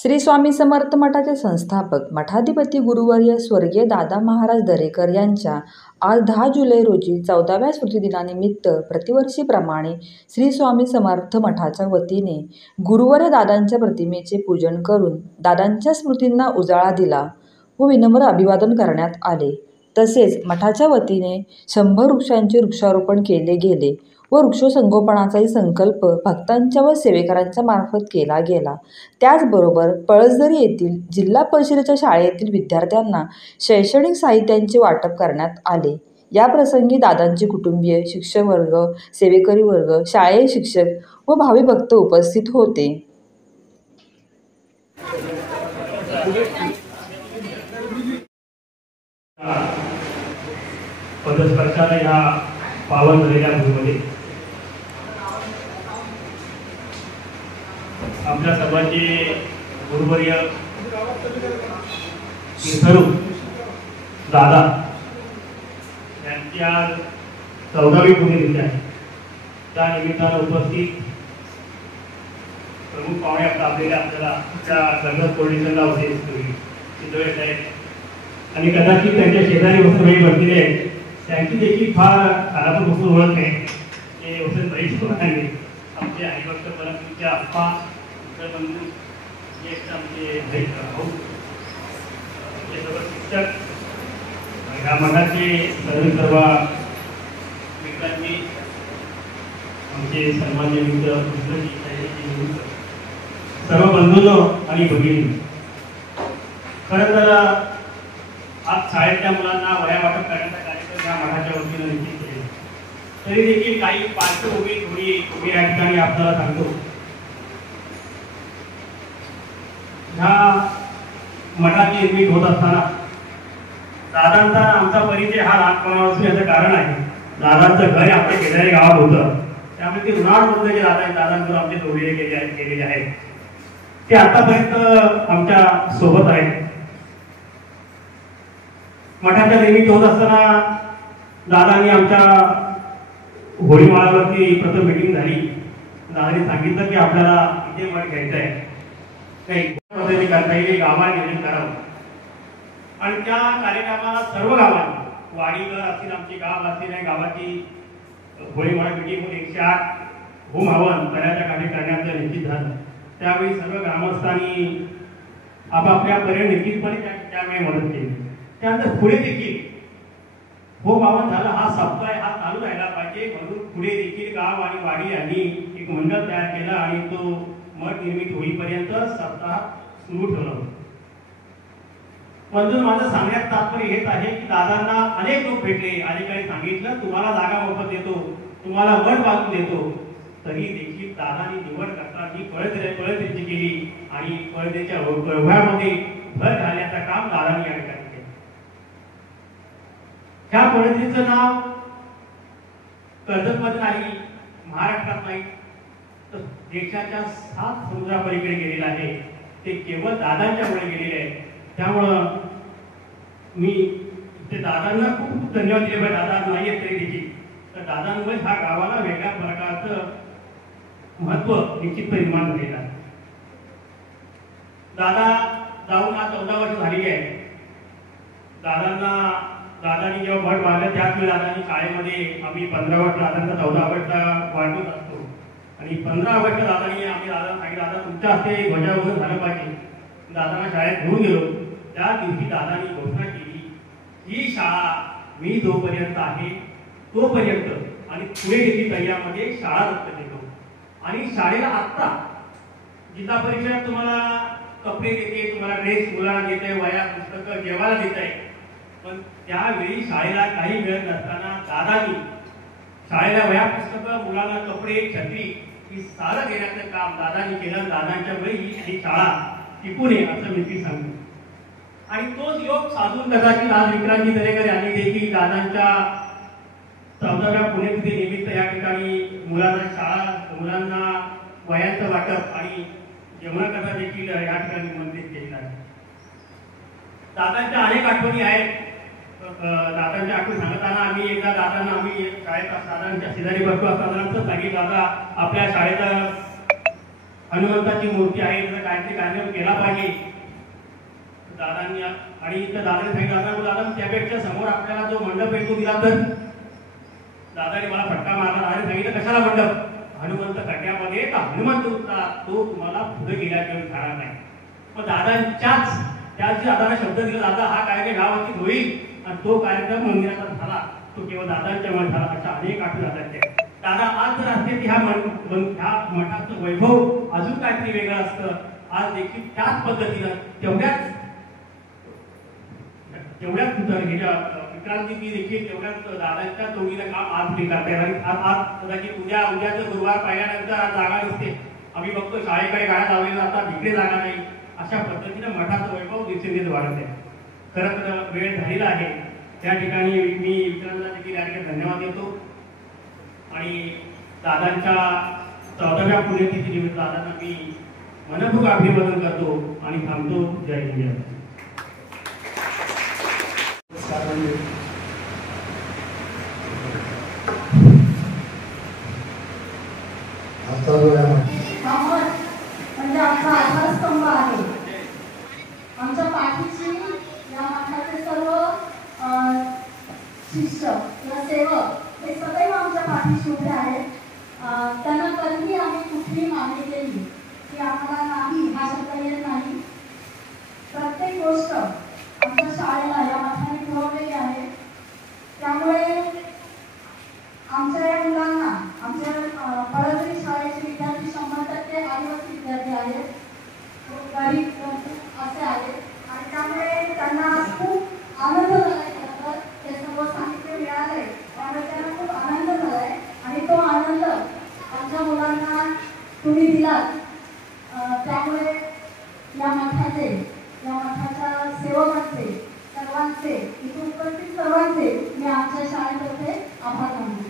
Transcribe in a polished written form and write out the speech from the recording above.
श्री स्वामी समर्थ मठाचे संस्थापक मठाधिपती गुरुवर्य स्वर्गीय दादा महाराज दरेकर यांच्या आज 10 जुलै रोजी 14व्या स्मृतिदिनानिमित्त प्रतिवर्षीप्रमाणे श्री स्वामी समर्थ मठाच्या वतीने गुरुवर्य दादांच्या प्रतिमेचे पूजन करून दादांच्या स्मृतींना उजाळा दिला व विनम्र अभिवादन करण्यात आले। तसेच मठाच्या वतीने 100 वृक्षांचे वृक्षारोपण केले गेले व वृक्षसंगोपनाचाही संकल्प भक्तांच्या व सेवेकरांच्या मार्फत केला गेला। त्याचबरोबर पळसदरी येथील जिल्हा परिषदेच्या शाळेतील विद्यार्थ्यांना शैक्षणिक साहित्यांचे वाटप करण्यात आले। या प्रसंगी दादांचे कुटुंबीय, शिक्षक वर्ग, सेवेकरी वर्ग, शाळेय शिक्षक व भावी भक्त उपस्थित होते। पदस्पर्शाने ह्या पावन झालेल्या भूमीमध्ये आपल्या सर्वांचे गुरुवर्य तीर्थरूप दादा यांची आज 14वी पुण्यतिथी आहे। त्या निमित्तानं उपस्थित प्रमुख पाहुणे आपल्याला त्या गणपत कोर्डिनेशनला होते सिद्धोळे साहेब आणि कदाचित त्यांच्या शेजारी वस्तूही बसलेले आहेत। त्यांची देखील फार काळापासून ओळख आहे। ते वसंत भाई आहे आमचे हरिभक्त परमपूज्य आप्पा बंधू जे आमचे भाई भाऊ हे सर्व शिक्षक ह्या मठाचे सर्व मित्रांनी आमचे सन्मान्य मित्र सर्व बंधूंनो आणि भगिनी, खरं तर आज शाळेतल्या मुलांना वह्या वाटप करण्याचा कार्यक्रम या मठाच्या वतीनं निश्चित केला। तरी देखील काही पार्श्वभूमी थोडी या ठिकाणी आपल्याला सांगतो। ह्या मठाची निर्मिती होत असताना दादांचा आमचा परिचय हा लहानपणापासून याचं कारण आहे। दादांचं घर आपल्या शेजारी गावात होतं, त्यामुळे ते रुणाळमधले जे दादांकडून आमचे जोडले गेलेले आहेत ते आतापर्यंत आमच्या सोबत आहेत। मठाच्या निर्मिती होत असताना दादांनी आमच्या होळीमाळावरती प्रथम मीटिंग झाली। दादांनी सांगितलं की आपल्याला इथे मठ घ्यायचं आहे, काही पद्धती करता येईल, गावात नियोजन करावं। आणि त्या कार्यक्रमाला सर्व गावांनी वाडीकर असतील, आमचे गाव असतील, गावाची होळीमाळा मीटिंग होऊन 108 होम हवन करायच्या कार्य करण्याचं निश्चित झालं। त्यावेळी सर्व ग्रामस्थांनी आपापल्या पर्यंत निश्चितपणे त्यावेळी मदत केली। त्यानंतर पुढे देखील होम हवन झालं, हा सप्ताह हा चालू राहिला पाहिजे म्हणून पुढे देखील गाव आणि वाडी यांनी एक मंडळ तयार केलं आणि तो मठ निर्मित होईपर्यंत सप्ताह सुरू ठेवला। म्हणून माझं सांगण्यात तात्पर्य हेच आहे की दादांना अनेक लोक भेटले, अनेकांनी सांगितलं तुम्हाला जागा मोफत देतो, तुम्हाला मठ बांधून देतो, तरी देखील दादांनी निवड करताना पळसदरीची केली आणि पळसदरीच्या वैभवामध्ये भर घालण्याचं काम दादांनी या ठिकाणी केलं। ह्या पळसदरीचं नाव कर्जतमध्ये नाही, महाराष्ट्रात नाही, तर देशाच्या 7 समुद्रापलीकडे गेलेलं आहे। ते केवळ दादांच्यामुळे गेलेले आहे। त्यामुळं मी ते दादांना खूप धन्यवाद दिले पाहिजे। दादा नाही येत तरी देखील तर दादांमुळे ह्या गावाला वेगळ्या प्रकारचं महत्व निश्चित निर्माण झालेलं आहे। दादा जाऊन आज 14 वर्ष झालेली आहे। दादांनी जेव्हा मठ बांधलं त्याच वेळी दादांनी शाळेमध्ये आम्ही 15 वर्ष दादांचा 14 वर्षला वाढवत असतो आणि 15 वर्ष दादांनी आम्ही दादांना सांगितलं दादा तुमच्या हस्ते ध्वजारोहण झालं पाहिजे। दादांना शाळेत घेऊन गेलो, त्या दिवशी दादांनी घोषणा केली ही शाळा मी जोपर्यंत आहे तोपर्यंत आणि पुढे देखील तयामध्ये शाळा दत्तक देतो। आणि शाळेला आत्ता जिल्हा परिषद तुम्हाला कपडे देते, तुम्हाला ड्रेस मुलांना देते, वह्या पुस्तकं जेवायला देत आहे, पण त्यावेळी शाळेला काही मिळत नसताना दादांनी शाळेला वह्या पुस्तकं, मुलांना कपडे, छत्री ही सारं देण्याचं काम दादांनी केलं। दादांच्या वेळी ही शाळा टिकून आहे असं मी सांगतो। आणि तोच योग साधून कदाचित आज विक्रांतजी दरेकर यांनी देखील दादांच्या 14व्या पुण्यतिथी निमित्त या ठिकाणी मुलांना वह्यांचं वाटप आणि जेवणाकरता देखील या ठिकाणी निमंत्रित केलेलं आहे। दादांच्या अनेक आठवणी आहेत। दादांच्या आठवणी सांगताना आम्ही एकदा आम्ही शाळेत दादांच्या शेजारी बसलो असताना सांगितलं दादा आपल्या शाळेत हनुमंताची मूर्ती आहे, त्याचा काहीतरी कार्यक्रम केला पाहिजे दादांनी. आणि त्या दादाने सांगितलं दादा त्यापेक्षा समोर आपल्याला जो मंडप आहे तो दिला तर. दादाने मला फटका मारला. दादाने सांगितलं कशाला मंडप, हनुमंत खड्ड्यामध्ये तर हनुमंत होता तो तुम्हाला पुढे गेल्याशिवाय खाणार नाही. मग दादांच्याच त्याच दादाला शब्द दिला, दादा हा कार्यक्रम गावाची होईल, आणि तो कार्यक्रम मंदिराचा झाला, तो केवळ दादांच्या मुळे झाला. अशा अनेक आठवण दादांच्या. दादा आज जर असते की ह्या मठाचं वैभव अजून काहीतरी वेगळं असतं. आज देखील त्याच पद्धतीनं तेवढ्याच विक्रांती देखील तेवढ्याच दादांच्या तोडीनं काम आज ते करता येईल. आज कदाचित उद्याचं गुरुवार पाहिल्यानंतर आज जागा नसते. आम्ही बघतो शाळेकडे गाड्या लावलेल्या जातात, इकडे जागा नाही. अशा पद्धतीनं मठाचं वैभव दिवसेंदिवस वाढत आहे. खरं तर वेळ झालेला आहे. त्या ठिकाणी मी विक्रांतला देखील या ठिकाणी धन्यवाद देतो. आणि दादांच्या 14व्या पुण्यतिथी निमित्त दादांना मी मनपूर्वक अभिवादन करतो आणि थांबतो. जय हिंद. म्हणजे आमचा आधारस्तंभ आहे. आमच्या पाठीशी या मठाचे सर्व शिष्य किंवा सेवक हे सदैव आमच्या पाठीशी उभे आहेत. त्यांना कधीही आम्ही कुठलीही मागणी केली की आम्हाला नाही हा शब्द येत नाही. प्रत्येक गोष्ट आमच्या शाळेला या मठाने पुरवलेली आहे. त्यामुळे आमच्या या मुलांना आमच्या पळसरी शाळेचे विद्यार्थी 100% आदिवासी विद्यार्थी आहेत, गरीब असे आहेत. आणि त्यामुळे त्यांना खूप आनंद झालाय. ते सर्व साहित्य मिळालंय त्यामुळे त्यांना खूप आनंद झालाय. आणि तो आनंद आमच्या मुलांना तुम्ही दिलात. त्यामुळे या मठाच्या सेवकांचे सर्वांचे इथे उपस्थित सर्वांचे मी आमच्या शाळेतर्फे आभार मानते.